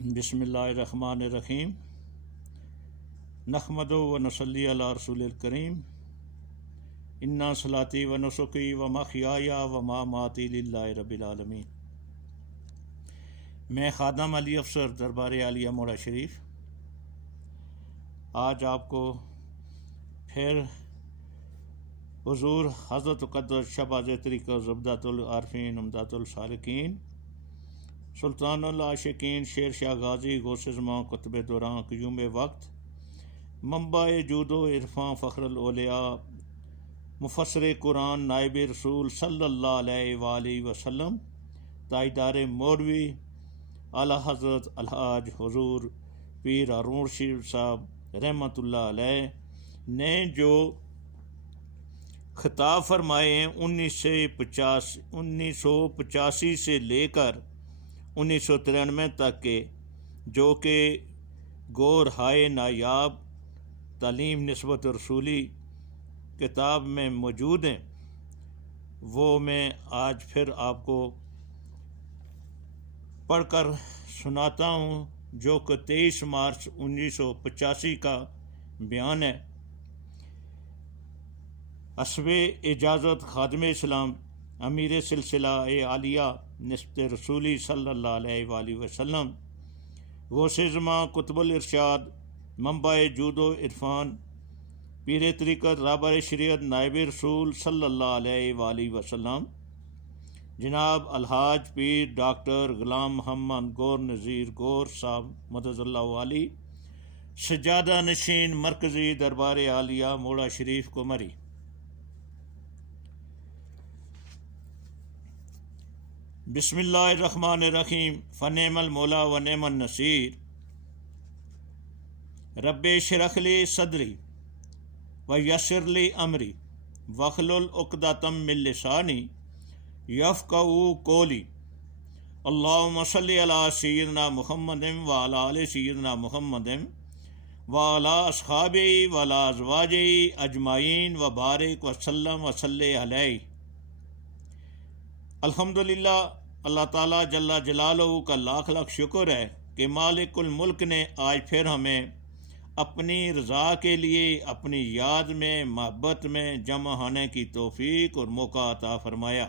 بسم اللہ الرحمن الرحیم نحمد و نصلی علی رسول الکریم انا صلاتی و نسکی و محیای و مماتی للہ رب العالمین۔ میں خادم علی افسر دربار عالیہ موڑا شریف آج آپ کو پھر حضور حضرت قدس شہباز طریقہ زبدۃ العارفین امداد السالکین سلطان العاشقین شیر شاہ غازی غوث زمان قطب دوران قیوم وقت منبع جود و عرفان فخر الاولیاء مفسر قرآن نائب رسول صلی اللہ علیہ وآلہ وسلم تاجدار مولوی اعلیٰ حضرت الحاج حضور پیر ہارون رشید صاحب رحمۃ اللہ علیہ نے جو خطاب فرمائے ہیں 1985 سے لے کر 1993 تک کے، جو کہ گور ہائے نایاب تعلیم نسبت رسولی کتاب میں موجود ہیں، وہ میں آج پھر آپ کو پڑھ کر سناتا ہوں، جو کہ 23 مارچ 1985 کا بیان ہے۔ حسب اجازت خادم اسلام امیر سلسلہ عالیہ نسبت رسولی صلی اللہ علیہ وآلہ وسلم غوث زمان قطب الارشاد منبع جود و عرفان پیر طریقت رہبر شریعت نائب رسول صلی اللہ علیہ وآلہ وسلم جناب الحاج پیر ڈاکٹر غلام محمد گور نذیر گور صاحب مدد اللہ علی سجادہ نشین مرکزی دربار عالیہ موڑا شریف کو مری۔ بسم اللہ الرحمن الرحیم فنعم المولا و نعم النصیر۔ رب اشرح لی صدری و یسر لی امری واحلل عقدۃ من لسانی یفقہوا قولی۔ اللہم صلی علی سیدنا محمد وعلی آل سیدنا محمد وعلی اصحابہ وعلی ازواجہ اجمعین وبارک وسلم وصلی علیہ۔ الحمدللہ، اللہ تعالیٰ جل جلالہ کا لاکھ لاکھ شکر ہے کہ مالک الملک نے آج پھر ہمیں اپنی رضا کے لیے اپنی یاد میں محبت میں جمع ہونے کی توفیق اور موقع عطا فرمایا۔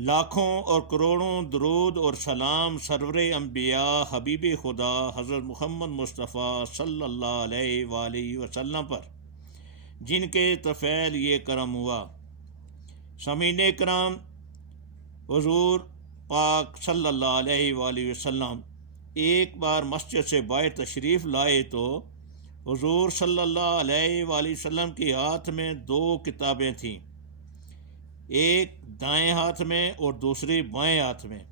لاکھوں اور کروڑوں درود اور سلام سرور انبیاء حبیب خدا حضرت محمد مصطفیٰ صلی اللہ علیہ وآلہ وسلم پر، جن کے طفیل یہ کرم ہوا۔ سامعین کرام، حضور پاک صلی اللہ علیہ وآلہ وسلم ایک بار مسجد سے باہر تشریف لائے تو حضور صلی اللہ علیہ وآلہ وسلم کے ہاتھ میں 2 کتابیں تھیں، ایک دائیں ہاتھ میں اور دوسری بائیں ہاتھ میں۔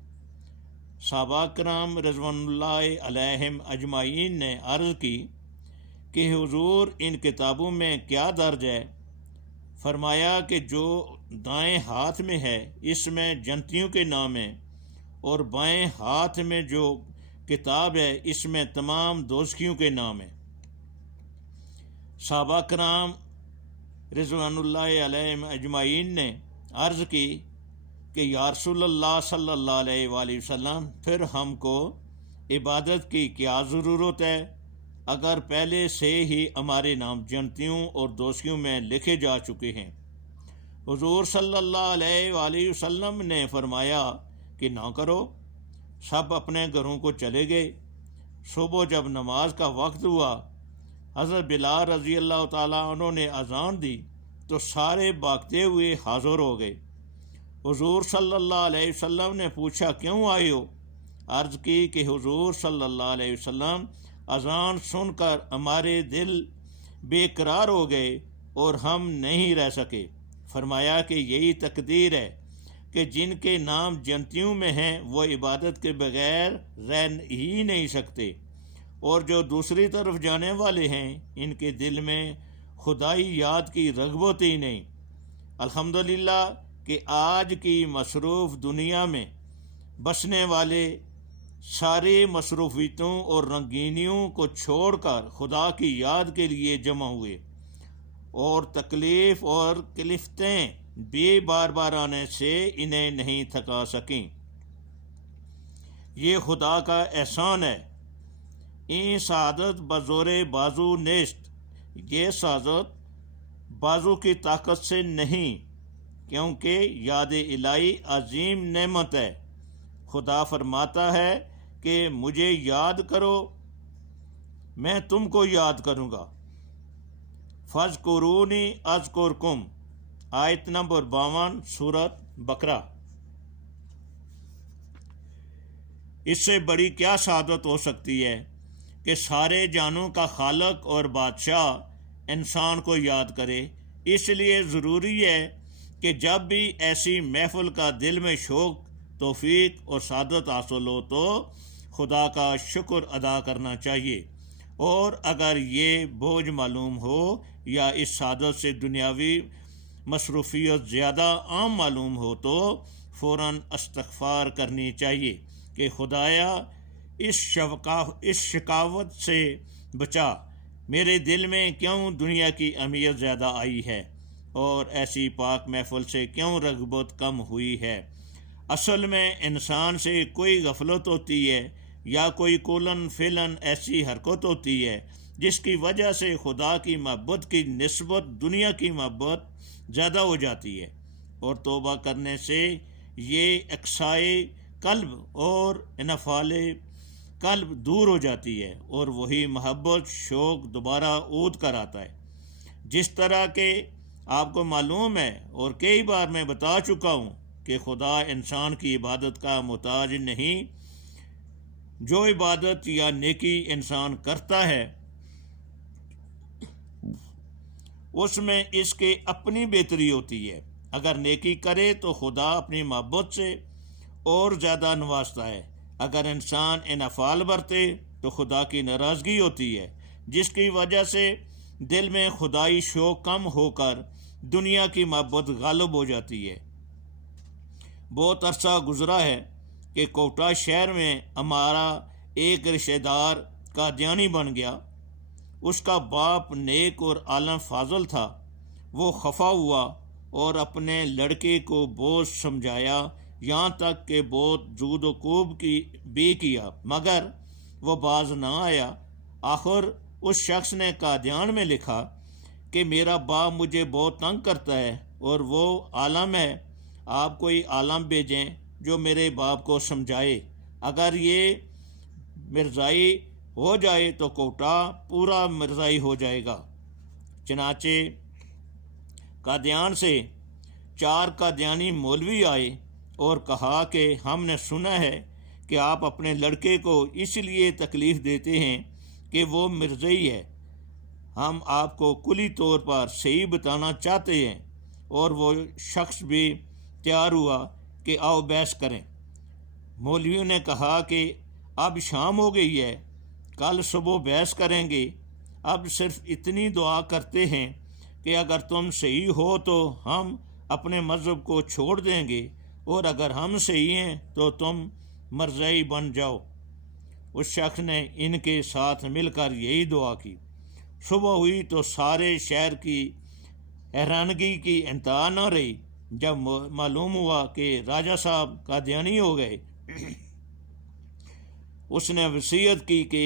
صحابہ کرام رضوان اللہ علیہم اجمعین نے عرض کی کہ حضور ان کتابوں میں کیا درج ہے؟ فرمایا کہ جو دائیں ہاتھ میں ہے اس میں جنتیوں کے نام ہیں، اور بائیں ہاتھ میں جو کتاب ہے اس میں تمام دوزخیوں کے نام ہیں۔ صحابہ کرام رضوان اللہ علیہم اجمعین نے عرض کی کہ یا رسول اللہ صلی اللہ علیہ وآلہ وسلم، پھر ہم کو عبادت کی کیا ضرورت ہے، اگر پہلے سے ہی ہمارے نام جنتیوں اور دوزخیوں میں لکھے جا چکے ہیں؟ حضور صلی اللہ علیہ وآلہ وسلم نے فرمایا کہ نہ کرو۔ سب اپنے گھروں کو چلے گئے۔ صبح جب نماز کا وقت ہوا، حضرت بلال رضی اللہ تعالیٰ عنہ نے اذان دی تو سارے بھاگتے ہوئے حاضر ہو گئے۔ حضور صلی اللہ علیہ وسلم نے پوچھا کیوں آئے ہو؟ عرض کی کہ حضور صلی اللہ علیہ وسلم اذان سن کر ہمارے دل بے قرار ہو گئے اور ہم نہیں رہ سکے۔ فرمایا کہ یہی تقدیر ہے کہ جن کے نام جنتیوں میں ہیں وہ عبادت کے بغیر رہ ہی نہیں سکتے، اور جو دوسری طرف جانے والے ہیں ان کے دل میں خدائی یاد کی رغبت ہی نہیں۔ الحمدللہ کہ آج کی مصروف دنیا میں بسنے والے ساری مصروفیتوں اور رنگینیوں کو چھوڑ کر خدا کی یاد کے لیے جمع ہوئے، اور تکلیف اور کلفتیں بھی بار بار آنے سے انہیں نہیں تھکا سکیں۔ یہ خدا کا احسان ہے۔ این سعادت بزور بازو نیست، یہ سعادت بازو کی طاقت سے نہیں، کیونکہ یاد الہی عظیم نعمت ہے۔ خدا فرماتا ہے کہ مجھے یاد کرو، میں تم کو یاد کروں گا۔ فَاذْكُرُونِی أَذْكُرْکُم، آیت نمبر 52 سورۃ بقرہ۔ اس سے بڑی کیا سعادت ہو سکتی ہے کہ سارے جانوں کا خالق اور بادشاہ انسان کو یاد کرے۔ اس لیے ضروری ہے کہ جب بھی ایسی محفل کا دل میں شوق، توفیق اور سعادت حاصل ہو تو خدا کا شکر ادا کرنا چاہیے، اور اگر یہ بوجھ معلوم ہو یا اس سعادت سے دنیاوی مصروفیت زیادہ عام معلوم ہو تو فوراً استغفار کرنی چاہیے کہ خدایا اس شکاوت سے بچا، میرے دل میں کیوں دنیا کی اہمیت زیادہ آئی ہے اور ایسی پاک محفل سے کیوں رغبت کم ہوئی ہے۔ اصل میں انسان سے کوئی غفلت ہوتی ہے یا کوئی قولن فعلاً ایسی حرکت ہوتی ہے جس کی وجہ سے خدا کی محبت کی نسبت دنیا کی محبت زیادہ ہو جاتی ہے، اور توبہ کرنے سے یہ اقصائے قلب اور انفعال قلب دور ہو جاتی ہے، اور وہی محبت شوق دوبارہ عود کر آتا ہے۔ جس طرح کہ آپ کو معلوم ہے اور کئی بار میں بتا چکا ہوں کہ خدا انسان کی عبادت کا محتاج نہیں۔ جو عبادت یا نیکی انسان کرتا ہے اس میں اس کے اپنی بہتری ہوتی ہے۔ اگر نیکی کرے تو خدا اپنی محبت سے اور زیادہ نوازتا ہے۔ اگر انسان ان افعال برتے تو خدا کی ناراضگی ہوتی ہے، جس کی وجہ سے دل میں خدائی شوق کم ہو کر دنیا کی محبت غالب ہو جاتی ہے۔ بہت عرصہ گزرا ہے کہ کوٹا شہر میں ہمارا ایک رشتہ دار قادیانی بن گیا۔ اس کا باپ نیک اور عالم فاضل تھا۔ وہ خفا ہوا اور اپنے لڑکے کو بہت سمجھایا، یہاں تک کہ بہت جود و کوب بھی کیا، مگر وہ باز نہ آیا۔ آخر اس شخص نے قادیان میں لکھا کہ میرا باپ مجھے بہت تنگ کرتا ہے اور وہ عالم ہے، آپ کوئی عالم بھیجیں جو میرے باپ کو سمجھائے۔ اگر یہ مرزائی ہو جائے تو کوٹا پورا مرزائی ہو جائے گا۔ چنانچہ قادیان سے 4 قادیانی مولوی آئے اور کہا کہ ہم نے سنا ہے کہ آپ اپنے لڑکے کو اس لیے تکلیف دیتے ہیں کہ وہ مرزائی ہے۔ ہم آپ کو کلی طور پر صحیح بتانا چاہتے ہیں، اور وہ شخص بھی تیار ہوا کہ آؤ بحث کریں۔ مولویوں نے کہا کہ اب شام ہو گئی ہے، کل صبح بحث کریں گے، اب صرف اتنی دعا کرتے ہیں کہ اگر تم صحیح ہو تو ہم اپنے مذہب کو چھوڑ دیں گے، اور اگر ہم صحیح ہیں تو تم مرزائی بن جاؤ۔ اس شخص نے ان کے ساتھ مل کر یہی دعا کی۔ صبح ہوئی تو سارے شہر کی حیرانگی کی انتہا نہ رہی جب معلوم ہوا کہ راجہ صاحب قادیانی ہو گئے۔ اس نے وصیت کی کہ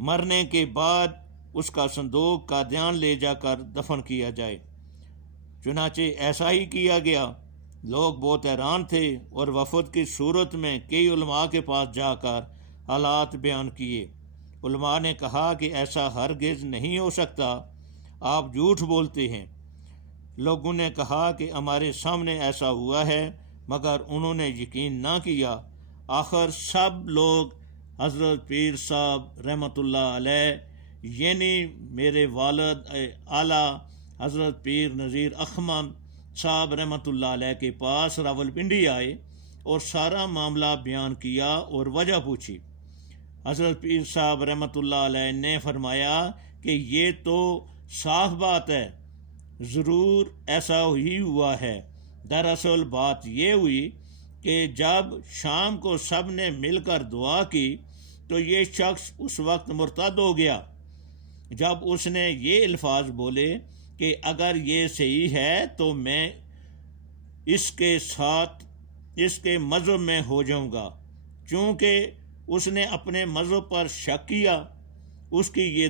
مرنے کے بعد اس کا صندوق قادیان لے جا کر دفن کیا جائے۔ چنانچہ ایسا ہی کیا گیا۔ لوگ بہت حیران تھے اور وفد کی صورت میں کئی علماء کے پاس جا کر حالات بیان کیے۔ علماء نے کہا کہ ایسا ہرگز نہیں ہو سکتا، آپ جھوٹ بولتے ہیں۔ لوگوں نے کہا کہ ہمارے سامنے ایسا ہوا ہے، مگر انہوں نے یقین نہ کیا۔ آخر سب لوگ حضرت پیر صاحب رحمۃ اللہ علیہ، یعنی میرے والد اعلیٰ حضرت پیر نذیر احمد صاحب رحمۃ اللہ علیہ کے پاس راولپنڈی آئے اور سارا معاملہ بیان کیا اور وجہ پوچھی۔ حضرت پیر صاحب رحمۃ اللہ علیہ نے فرمایا کہ یہ تو صاف بات ہے، ضرور ایسا ہی ہوا ہے۔ دراصل بات یہ ہوئی کہ جب شام کو سب نے مل کر دعا کی تو یہ شخص اس وقت مرتد ہو گیا جب اس نے یہ الفاظ بولے کہ اگر یہ صحیح ہے تو میں اس کے ساتھ اس کے مذہب میں ہو جاؤں گا، چونکہ اس نے اپنے مذہب پر شک کیا، اس کو یہ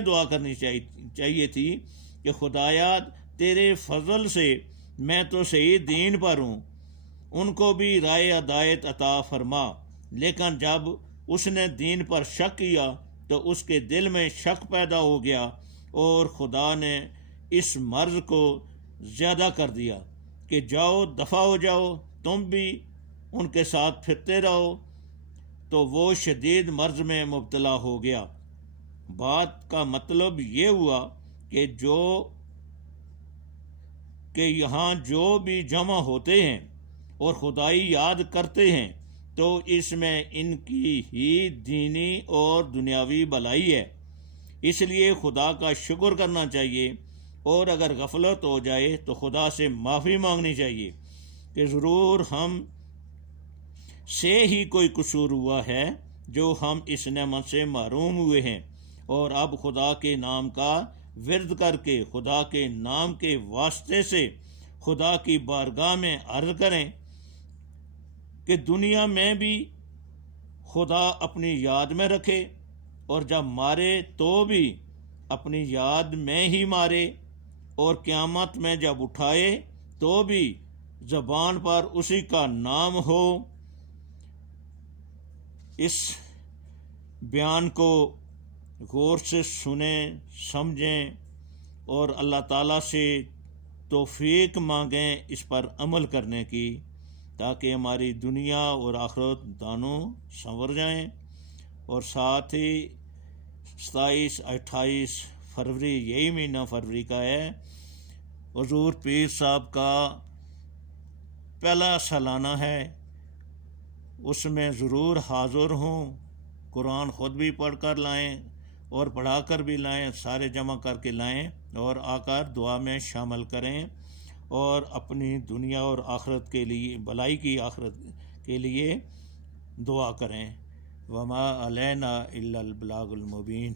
دعا کرنی چاہیے تھی کہ خدایا تیرے فضل سے میں تو صحیح دین پر ہوں، ان کو بھی رائے ہدایت عطا فرما۔ لیکن جب اس نے دین پر شک کیا تو اس کے دل میں شک پیدا ہو گیا، اور خدا نے اس مرض کو زیادہ کر دیا کہ جاؤ دفع ہو جاؤ، تم بھی ان کے ساتھ پھرتے رہو، تو وہ شدید مرض میں مبتلا ہو گیا۔ بات کا مطلب یہ ہوا کہ یہاں جو بھی جمع ہوتے ہیں اور خدائی یاد کرتے ہیں تو اس میں ان کی ہی دینی اور دنیاوی بھلائی ہے، اس لیے خدا کا شکر کرنا چاہیے، اور اگر غفلت ہو جائے تو خدا سے معافی مانگنی چاہیے کہ ضرور ہم سے ہی کوئی قصور ہوا ہے جو ہم اس نعمت سے محروم ہوئے ہیں، اور اب خدا کے نام کا ورد کر کے خدا کے نام کے واسطے سے خدا کی بارگاہ میں عرض کریں کہ دنیا میں بھی خدا اپنی یاد میں رکھے، اور جب مارے تو بھی اپنی یاد میں ہی مارے، اور قیامت میں جب اٹھائے تو بھی زبان پر اسی کا نام ہو۔ اس بیان کو غور سے سنیں، سمجھیں، اور اللہ تعالیٰ سے توفیق مانگیں اس پر عمل کرنے کی، تاکہ ہماری دنیا اور آخرت دونوں سنور جائیں۔ اور ساتھ ہی 27-28 فروری، یہی مہینہ فروری کا ہے، حضور پیر صاحب کا پہلا سالانہ ہے، اس میں ضرور حاضر ہوں۔ قرآن خود بھی پڑھ کر لائیں اور پڑھا کر بھی لائیں، سارے جمع کر کے لائیں اور آ کر دعا میں شامل کریں، اور اپنی دنیا اور آخرت کے لیے، بھلائی کی آخرت کے لیے دعا کریں۔ وما علینا الا البلاغ المبین۔